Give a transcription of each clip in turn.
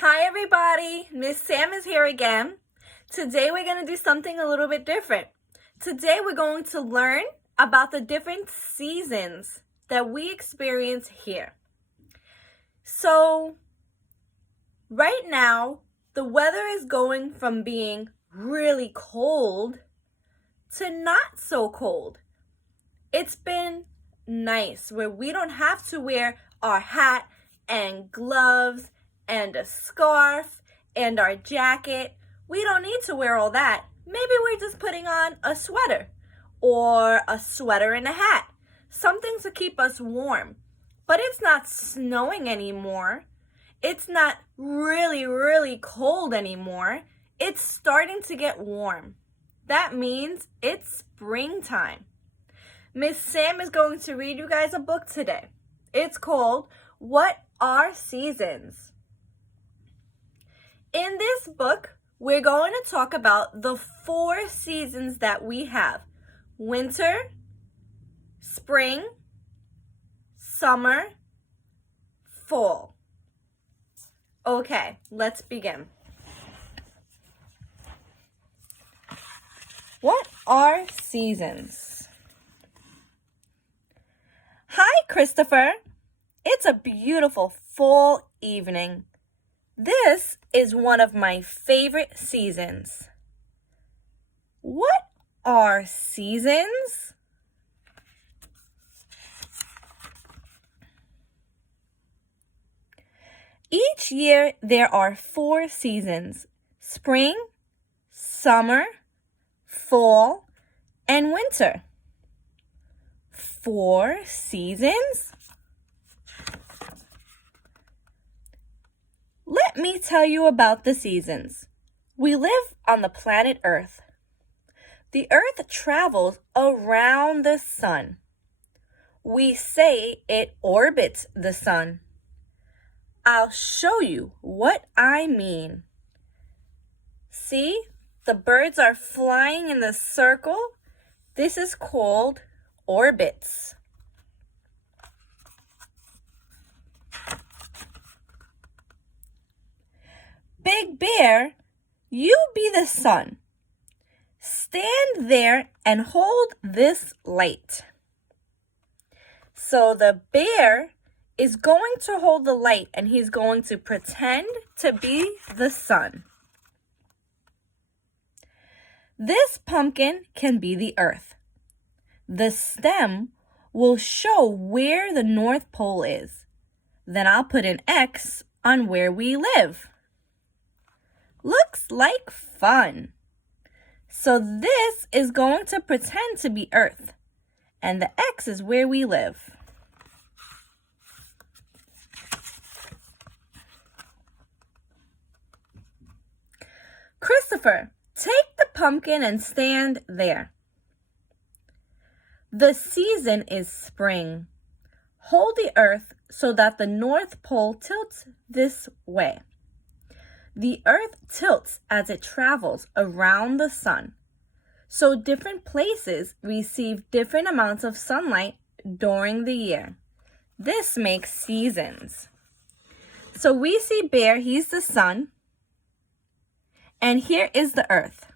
Hi everybody, Miss Sam is here again. Today we're going to do something a little bit different. Today we're going to learn about the different seasons that we experience here. So right now the weather is going from being really cold to not so cold. It's been nice where we don't have to wear our hat and gloves and a scarf and our jacket. We don't need to wear all that. Maybe we're just putting on a sweater or a sweater and a hat, something to keep us warm. But it's not snowing anymore. It's not really cold anymore. It's starting to get warm. That means it's springtime. Miss Sam is going to read you guys a book today. It's called What Are Seasons? In this book, we're going to talk about the 4 seasons that we have: winter, spring, summer, fall. Okay, let's begin. What are seasons? Hi, Christopher. It's a beautiful fall evening. This is one of my favorite seasons. What are seasons? Each year there are 4 seasons: spring, summer, fall, and winter. 4 seasons? Let me tell you about the seasons. We live on the planet Earth. The Earth travels around the sun. We say it orbits the sun. I'll show you what I mean. See, the birds are flying in the circle. This is called orbits. Big Bear, you be the sun. Stand there and hold this light. So the bear is going to hold the light and he's going to pretend to be the sun. This pumpkin can be the earth. The stem will show where the North Pole is. Then I'll put an X on where we live. Looks like fun. So this is going to pretend to be Earth, and the X is where we live. Christopher, take the pumpkin and stand there. The season is spring. Hold the Earth so that the North Pole tilts this way. The Earth tilts as it travels around the sun. So different places receive different amounts of sunlight during the year. This makes seasons. So we see Bear, he's the sun. And here is the Earth.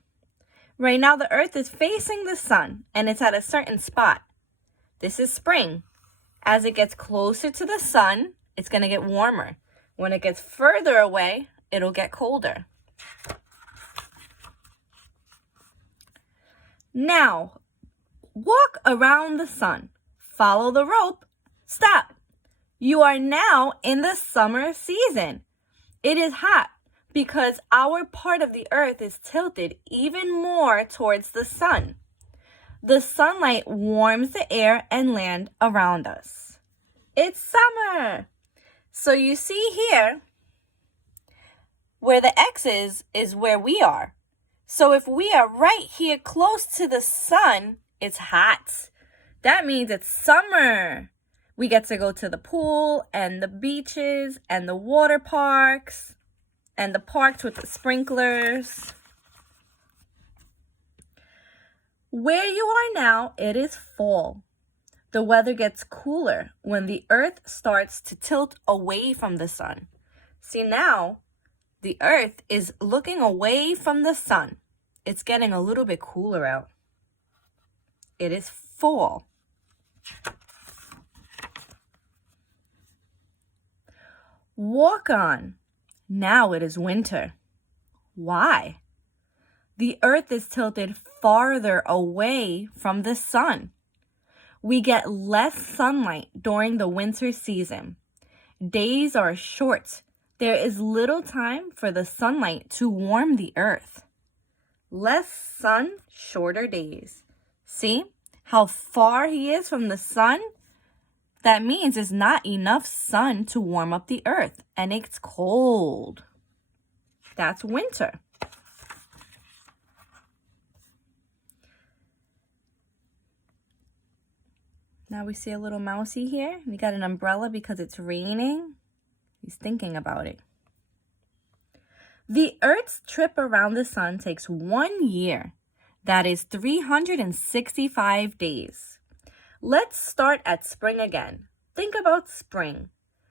Right now the Earth is facing the sun and it's at a certain spot. This is spring. As it gets closer to the sun, it's going to get warmer. When it gets further away, it'll get colder. Now, walk around the sun. Follow the rope. Stop. You are now in the summer season. It is hot because our part of the earth is tilted even more towards the sun. The sunlight warms the air and land around us. It's summer. So you see here, where the X is where we are. So if we are right here close to the sun, it's hot. That means it's summer. We get to go to the pool and the beaches and the water parks and the parks with the sprinklers. Where you are now, it is fall. The weather gets cooler when the earth starts to tilt away from the sun. See, now The earth is looking away from the sun. It's getting a little bit cooler out. It is fall. Walk on. Now it is winter. Why? The earth is tilted farther away from the sun. We get less sunlight during the winter season. Days are short. There is little time for the sunlight to warm the earth. Less sun, shorter days. See how far he is from the sun? That means it's not enough sun to warm up the earth, and it's cold. That's winter. Now we see a little mousey here. We got an umbrella because it's raining. He's thinking about it. The Earth's trip around the sun takes 1 year. That is 365 days. Let's start at spring again. Think about spring.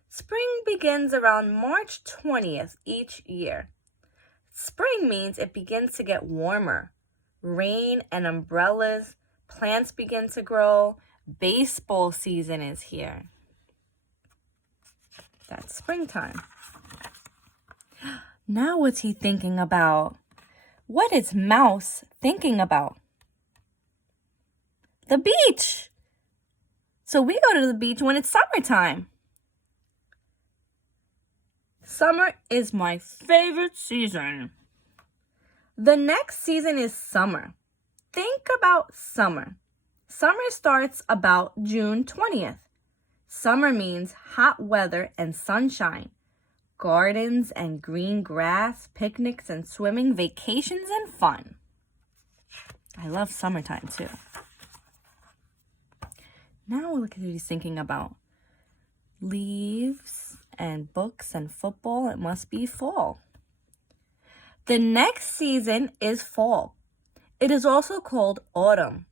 Spring begins around March 20th each year. Spring means it begins to get warmer. Rain and umbrellas, plants begin to grow. Baseball season is here. That's springtime. Now what's he thinking about? What is Mouse thinking about? The beach. So we go to the beach when it's summertime. Summer is my favorite season. The next season is summer. Think about summer. Summer starts about June 20th. Summer means hot weather and sunshine. Gardens and green grass, picnics and swimming, vacations and fun. I love summertime too. Now look at what he's thinking about. Leaves and books and football. It must be fall. The next season is fall. It is also called autumn.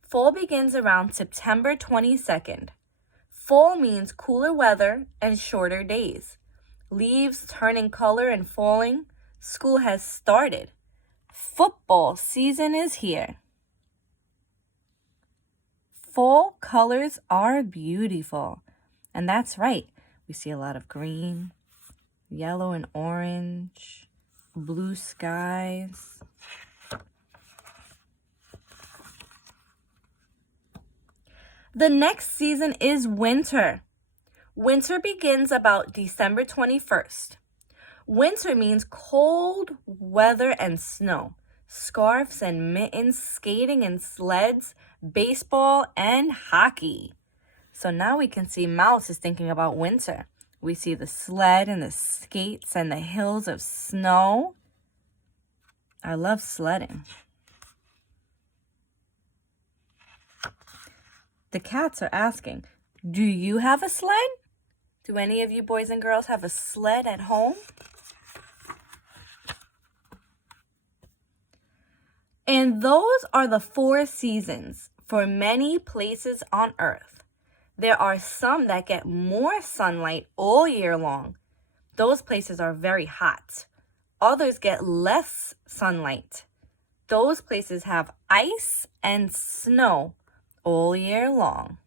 Fall begins around September 22nd. Fall means cooler weather and shorter days. Leaves turning color and falling. School has started. Football season is here. Fall colors are beautiful. And that's right. We see a lot of green, yellow and orange, blue skies. The next season is winter. Winter begins about December 21st. Winter means cold weather and snow, scarves and mittens, skating and sleds, baseball and hockey. So now we can see Mouse is thinking about winter. We see the sled and the skates and the hills of snow. I love sledding. The cats are asking, do you have a sled? Do any of you boys and girls have a sled at home? And those are the 4 seasons for many places on Earth. There are some that get more sunlight all year long. Those places are very hot. Others get less sunlight. Those places have ice and snow all year long.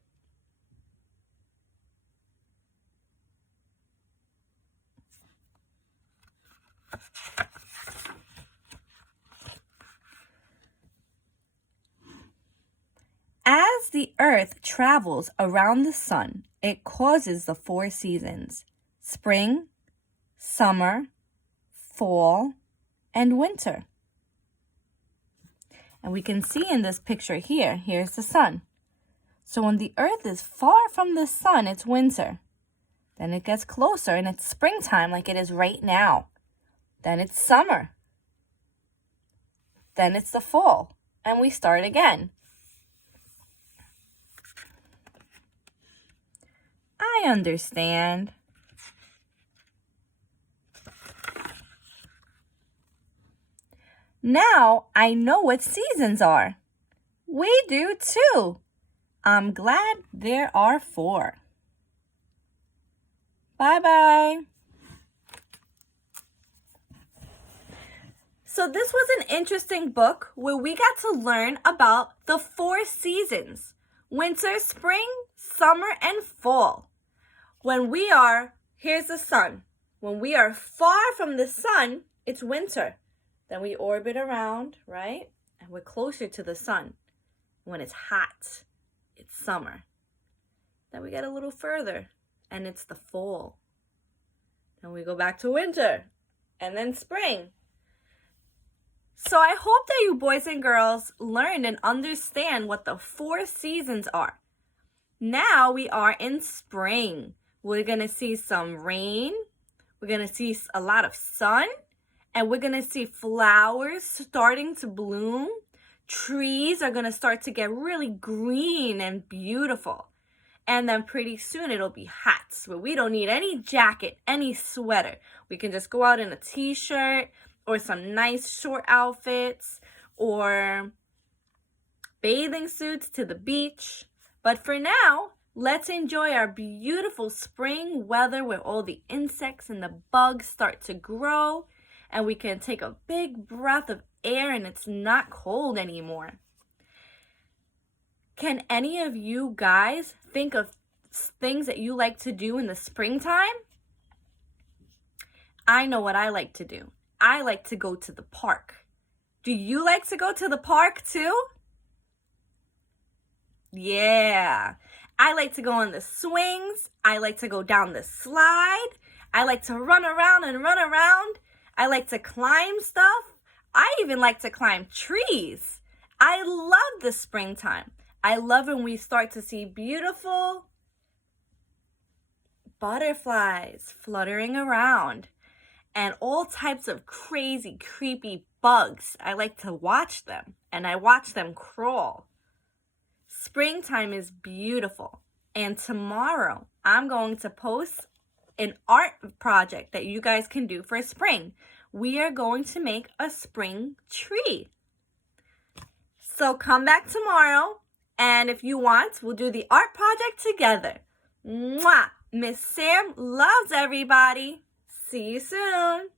As the Earth travels around the sun, it causes the 4 seasons: spring, summer, fall, and winter. And we can see in this picture here, here's the sun. So when the Earth is far from the sun, it's winter. Then it gets closer and it's springtime like it is right now. Then it's summer. Then it's the fall. And we start again. I understand. Now I know what seasons are. We do too. I'm glad there are 4. Bye-bye. So this was an interesting book where we got to learn about the 4 seasons: winter, spring, summer, and fall. Here's the sun. When we are far from the sun, it's winter. Then we orbit around, right? And we're closer to the sun. When it's hot, it's summer. Then we get a little further, and it's the fall. Then we go back to winter, and then spring. So I hope that you boys and girls learned and understand what the 4 seasons are. Now we are in spring. We're going to see some rain. We're going to see a lot of sun. And we're going to see flowers starting to bloom. Trees are going to start to get really green and beautiful. And then pretty soon it'll be hot. But we don't need any jacket, any sweater. We can just go out in a t-shirt or some nice short outfits or bathing suits to the beach. But for now, let's enjoy our beautiful spring weather where all the insects and the bugs start to grow and we can take a big breath of air and it's not cold anymore. Can any of you guys think of things that you like to do in the springtime? I know what I like to do. I like to go to the park. Do you like to go to the park too? Yeah. I like to go on the swings. I like to go down the slide. I like to run around and run around. I like to climb stuff. I even like to climb trees. I love the springtime. I love when we start to see beautiful butterflies fluttering around and all types of crazy, creepy bugs. I like to watch them and I watch them crawl. Springtime is beautiful. And tomorrow I'm going to post an art project that you guys can do for spring. We are going to make a spring tree. So come back tomorrow, and if you want, we'll do the art project together. Mwah! Miss Sam loves everybody. See you soon.